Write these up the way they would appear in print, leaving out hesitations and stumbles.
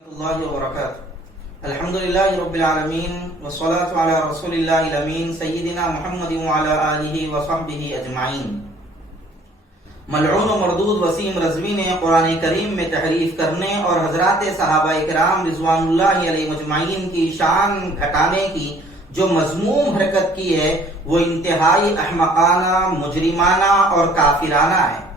اللہ وبرکاتہ الحمدللہ رب العالمین والصلاة علی رسول اللہ الامین سیدنا محمد وعلی آلہ وصحبہ اجمعین۔ ملعون و مردود وسیم رضوی نے قرآن کریم میں تحریف کرنے اور حضرات صحابہ کرام رضوان اللہ علیہ مجمعین کی شان گھٹانے کی جو مذموم حرکت کی ہے وہ انتہائی احمقانہ، مجرمانہ اور کافرانہ ہے۔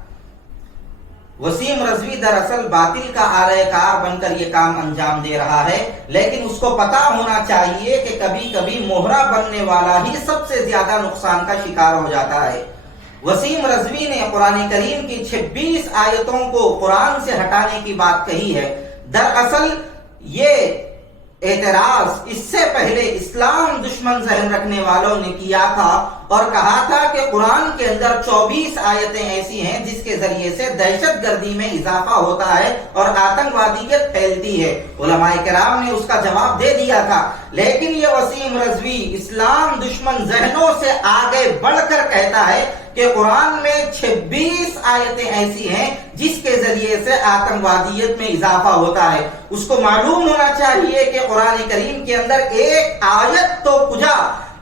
وسیم رضوی دراصل باطل کا آلہ کار بن کر یہ کام انجام دے رہا ہے، لیکن اس کو پتا ہونا چاہیے کہ کبھی کبھی موہرا بننے والا ہی سب سے زیادہ نقصان کا شکار ہو جاتا ہے۔ وسیم رضوی نے قرآن کریم کی 26 آیتوں کو قرآن سے ہٹانے کی بات کہی ہے۔ دراصل یہ اعتراض اس سے پہلے اسلام دشمن ذہن رکھنے والوں نے کیا تھا اور کہا تھا کہ قرآن کے اندر 24 آیتیں ایسی ہیں جس کے ذریعے سے دہشت گردی میں اضافہ ہوتا ہے اور آتنکوادیت پھیلتی ہے۔ علماء کرام نے اس کا جواب دے دیا تھا، لیکن یہ وسیم رضوی اسلام دشمن ذہنوں سے آگے بڑھ کر کہتا ہے کہ قرآن میں 26 آیتیں ایسی ہیں جس کے ذریعے سے آتنکوادیت میں اضافہ ہوتا ہے۔ اس کو معلوم ہونا چاہیے کہ قرآن کریم کے اندر ایک آیت تو کجا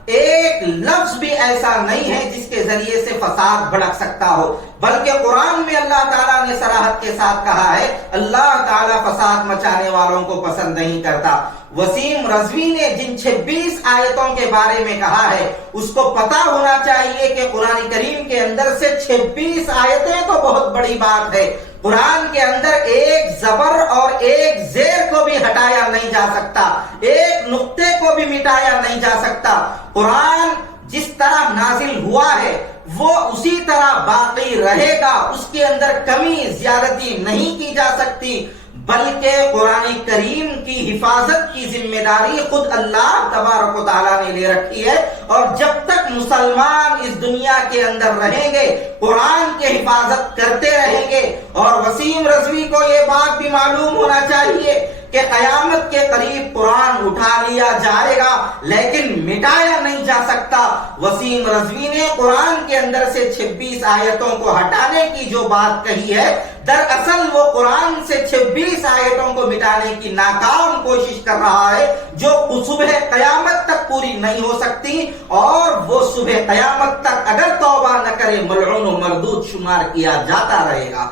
ایک لفظ بھی ایسا نہیں ہے جس کے ذریعے سے فساد بھڑک سکتا ہو، بلکہ قرآن میں اللہ تعالیٰ نے صراحت کے ساتھ کہا ہے اللہ تعالیٰ فساد مچانے والوں کو پسند نہیں کرتا۔ وسیم رضوی نے جن 26 آیتوں کے بارے میں کہا ہے اس کو پتا ہونا چاہیے کہ قرآن کریم کے اندر سے 26 آیتیں تو بہت بڑی بات ہے۔ قرآن کے اندر ایک زبر اور ایک زیر کو بھی ہٹایا نہیں جا سکتا، ایک نقطے کو بھی مٹایا نہیں جا سکتا۔ قرآن جس طرح نازل ہوا ہے وہ اسی طرح باقی رہے گا، اس کے اندر کمی زیادتی نہیں کی جا سکتی، بلکہ قرآن کریم کی حفاظت کی ذمہ داری خود اللہ تبارک و تعالیٰ نے لے رکھی ہے، اور جب تک مسلمان اس دنیا کے اندر رہیں گے قرآن کی حفاظت کرتے رہیں گے۔ اور وسیم رضوی کو یہ بات بھی معلوم ہونا چاہیے کہ قیامت کے قریب قرآن اٹھا لیا جائے گا لیکن مٹایا نہیں جا سکتا۔ وسیم رضوی نے قرآن کے اندر سے 26 آیتوں کو ہٹانے کی جو بات کہی ہے دراصل وہ قرآن سے 26 آیتوں کو مٹانے کی ناکام کوشش کر رہا ہے جو صبح قیامت تک پوری نہیں ہو سکتی، اور وہ صبح قیامت تک اگر توبہ نہ کرے ملعون و مردود شمار کیا جاتا رہے گا۔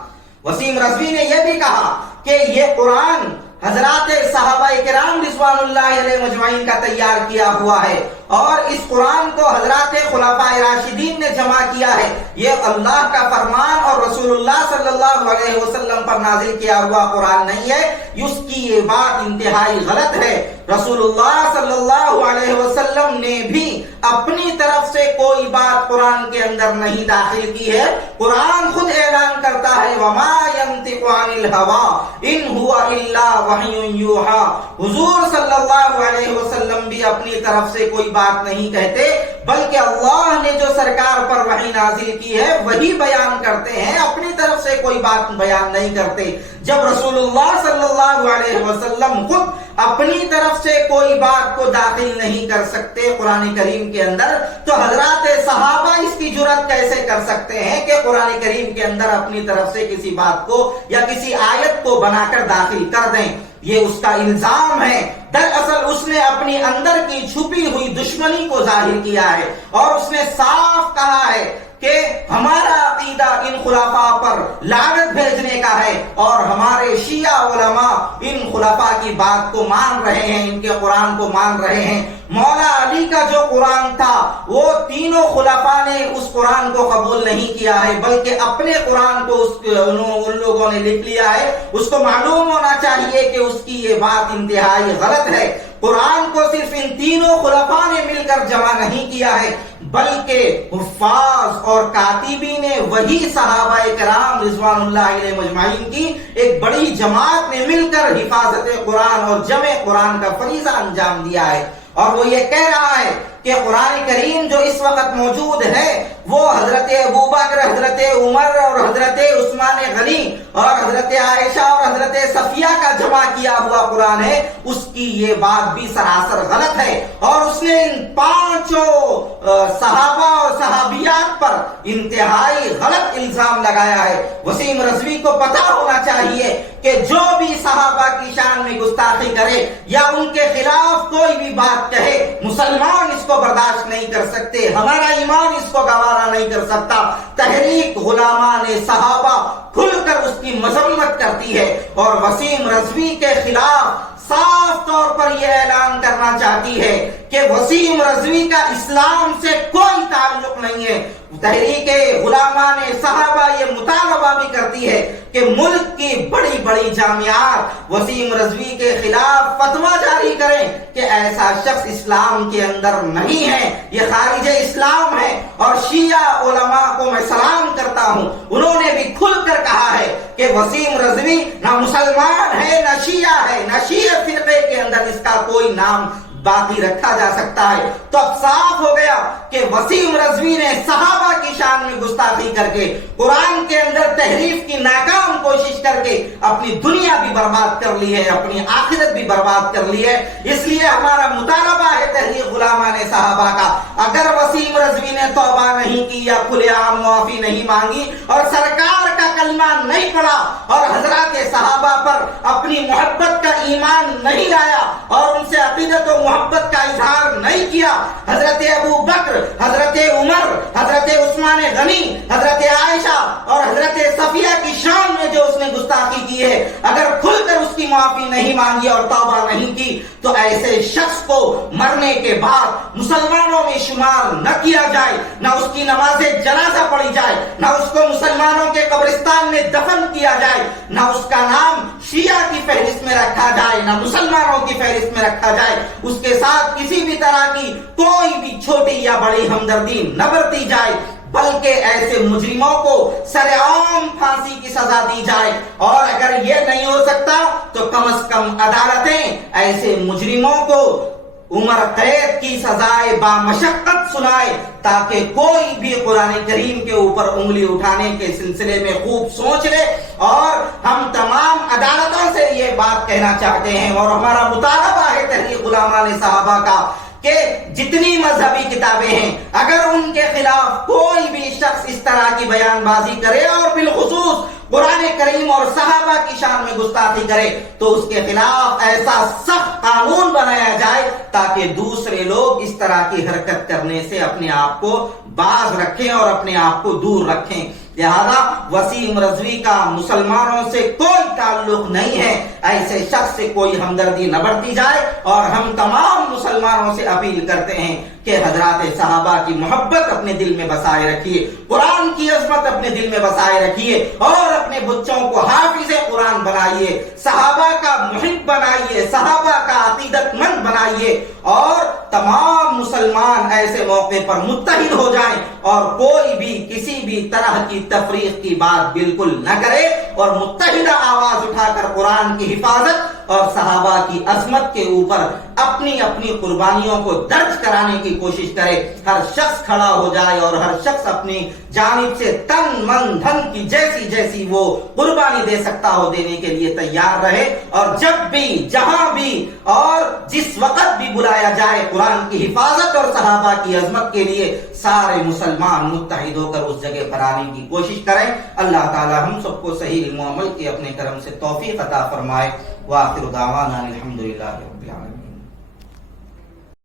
وسیم رضوی نے یہ بھی کہا کہ یہ قرآن حضرات صحابہ کرام رضوان اللہ علیہ مجمعین کا تیار کیا ہوا ہے، اور اس قرآن کو حضرات خلفاء راشدین نے جمع کیا ہے۔ یہ اللہ کا فرمان اور رسول اللہ صلی اللہ علیہ وسلم پر نازل کیا ہوا قرآن نہیں ہے۔ اس کی یہ بات انتہائی غلط ہے۔ رسول اللہ صلی اللہ علیہ وسلم نے بھی اپنی طرف سے کوئی بات قرآن کے اندر نہیں داخل کی ہے۔ قرآن خود اعلان کرتا ہے وما ينطق عن الهوى ان هو الا وحی یوحی۔ حضور صلی اللہ علیہ وسلم بھی اپنی طرف سے کوئی بات نہیں کہتے، بلکہ اللہ نے جو سرکار پر وحی نازل کی ہے وہی بیان کرتے ہیں، اپنی طرف سے کوئی بات بیان نہیں کرتے۔ جب رسول اللہ صلی اللہ علیہ وسلم خود اپنی طرف سے کوئی بات کو داخل نہیں کر سکتے قرآن کریم کے اندر، تو حضرات صحابہ اس کی جرات کیسے کر سکتے ہیں کہ قرآن کریم کے اندر اپنی طرف سے کسی بات کو یا کسی آیت کو بنا کر داخل کر دیں؟ یہ اس کا الزام ہے۔ دراصل اس نے اپنی اندر کی چھپی ہوئی دشمنی کو ظاہر کیا ہے، اور اس نے صاف کہا ہے کہ ہمارا عقیدہ ان خلفاء پر لعنت بھیجنے کا ہے، اور ہمارے شیعہ علماء ان خلفاء کی بات کو مان رہے ہیں، ان کے قرآن کو مان رہے ہیں۔ مولا علی کا جو قرآن تھا وہ تینوں خلفاء نے اس قرآن کو قبول نہیں کیا ہے، بلکہ اپنے قرآن کو ان لوگوں نے لکھ لیا ہے۔ اس کو معلوم ہونا چاہیے کہ اس کی یہ بات انتہائی غلط ہے۔ قرآن کو صرف ان تینوں خلفاء نے مل کر جمع نہیں کیا ہے، بلکہ حفاظ اور کاتبین نے وہی صحابہ کرام رضوان اللہ علیہ مجمعین کی ایک بڑی جماعت نے مل کر حفاظت قرآن اور جمع قرآن کا فریضہ انجام دیا ہے۔ اور وہ یہ کہہ رہا ہے کہ قرآن کریم جو اس وقت موجود ہے وہ حضرت ابوبکر، حضرت عمر اور حضرت عثمان غنی اور حضرت عائشہ اور حضرت صفیہ کا جمع کیا ہوا قرآن ہے، اس کی یہ بات بھی سراسر غلط ہے۔ اور اس نے ان پانچوں صحابہ اور صحابیات پر انتہائی غلط الزام لگایا ہے۔ وسیم رضوی کو پتا ہونا چاہیے کہ جو بھی صحابہ کی شان میں گستاخی کرے یا ان کے خلاف کوئی بھی بات کہے، مسلمان اس کو برداشت نہیں کر سکتے، ہمارا ایمان اس کو گوارا نہیں کر سکتا۔ تحریک غلامان صحابہ کھل کر اس کی مذمت کرتی ہے اور وسیم رضوی کے خلاف صاف طور پر یہ اعلان کرنا چاہتی ہے کہ وسیم رضوی کا اسلام سے کوئی تعلق نہیں ہے۔ تحریک غلامان صحابہ یہ مطالبہ بھی کرتی ہے کہ ملک کی بڑی بڑی جامعات وسیم رضوی کے خلاف فتویٰ جاری کریں کہ ایسا شخص اسلام کے اندر نہیں ہے، یہ خارج اسلام ہے۔ اور شیعہ علماء کو میں سلام کرتا ہوں، انہوں نے بھی کھل کر کہا ہے کہ وسیم رضوی نہ مسلمان ہے نہ شیعہ ہے، نہ شیعہ فرقے کے اندر اس کا کوئی نام باقی رکھا جا سکتا ہے۔ تو اب صاف ہو گیا کہ وسیم رضوی نے صحابہ کی شان میں گستاخی کر کے، قرآن کے اندر تحریف کی ناکام کوشش کر کے اپنی دنیا بھی برباد کر لی ہے، اپنی آخرت بھی برباد کر لی ہے۔ اس لیے ہمارا مطالبہ ہے تحریک غلامان صحابہ کا، اگر وسیم رضوی نے توبہ نہیں کی یا کھلے عام معافی نہیں مانگی اور سرکار کا کلمہ نہیں پڑھا اور حضرات صحابہ پر اپنی محبت کا ایمان نہیں لایا اور ان سے عقیدت و محبت کا اظہار نہیں کیا، حضرت ابو بکر، حضرت عمر، حضرت عثمان غنی، حضرت عائشہ اور حضرت صفیہ کی شان میں جو اس نے گستاخی کی ہے، اگر کھل کر اس کی معافی نہیں مانگی اور توبہ نہیں کی تو ایسے شخص کو مرنے کے بعد مسلمانوں میں شمار نہ کیا جائے، نہ اس کی نماز جنازہ پڑھی جائے، نہ اس کو مسلمانوں کے قبرستان میں دفن کیا جائے، نہ اس کا نام شیعہ کی فہرست میں رکھا جائے، نہ مسلمانوں کی فہرست میں رکھا جائے، اس کے ساتھ کسی بھی طرح کی کوئی بھی چھوٹی یا بڑی ہمدردی نہ برتی جائے، بلکہ ایسے مجرموں کو سر عام پھانسی کی سزا دی جائے۔ اور اگر یہ نہیں ہو سکتا تو کم از کم عدالتیں ایسے مجرموں کو عمر قید کی سزائے بامشقت سنائے تاکہ کوئی بھی قرآن کریم کے اوپر انگلی اٹھانے کے سلسلے میں خوب سوچ لے۔ اور ہم تمام عدالتوں سے یہ بات کہنا چاہتے ہیں اور ہمارا مطالبہ ہے تحریک غلامان صحابہ کا کہ جتنی مذہبی کتابیں ہیں اگر ان کے خلاف کوئی بھی شخص اس طرح کی بیان بازی کرے اور بالخصوص قرآن کریم اور صحابہ کی شان میں گستاخی کرے تو اس کے خلاف ایسا سخت قانون بنایا جائے تاکہ دوسرے لوگ اس طرح کی حرکت کرنے سے اپنے آپ کو باز رکھیں اور اپنے آپ کو دور رکھیں۔ لہذا وسیم رضوی کا مسلمانوں سے کوئی تعلق نہیں ہے، ایسے شخص سے کوئی ہمدردی نہ برتی جائے اور ہم تمام مسلمانوں سے اپیل کرتے ہیں کہ حضرات صحابہ کی محبت اپنے دل میں بسائے رکھیے، قرآن کی عظمت اپنے دل میں بسائے رکھیے اور اپنے بچوں کو حافظ قرآن بنائیے، صحابہ کا محب بنائیے، صحابہ کا عقیدت مند بنائیے اور تمام مسلمان ایسے موقع پر متحد ہو جائیں اور کوئی بھی کسی بھی طرح کی تفریق کی بات بالکل نہ کرے اور متحدہ آواز اٹھا کر قرآن کی حفاظت اور صحابہ کی عظمت کے اوپر اپنی اپنی قربانیوں کو درج کرانے کی کوشش کرے۔ ہر شخص کھڑا ہو جائے اور ہر شخص اپنی جانب سے تن من دھن کی جیسی جیسی وہ قربانی دے سکتا ہو دینے کے لیے تیار رہے اور جب بھی جہاں بھی اور جس وقت بھی بلایا جائے قرآن کی حفاظت اور صحابہ کی عظمت کے لیے سارے مسلمان متحد ہو کر اس جگہ پر آنے کی کوشش کریں۔ اللہ تعالی ہم سب کو صحیح علم و عمل کی اپنے کرم سے توفیق عطا فرمائے۔ وآخر دعوانا الحمدللہ رب العالمین۔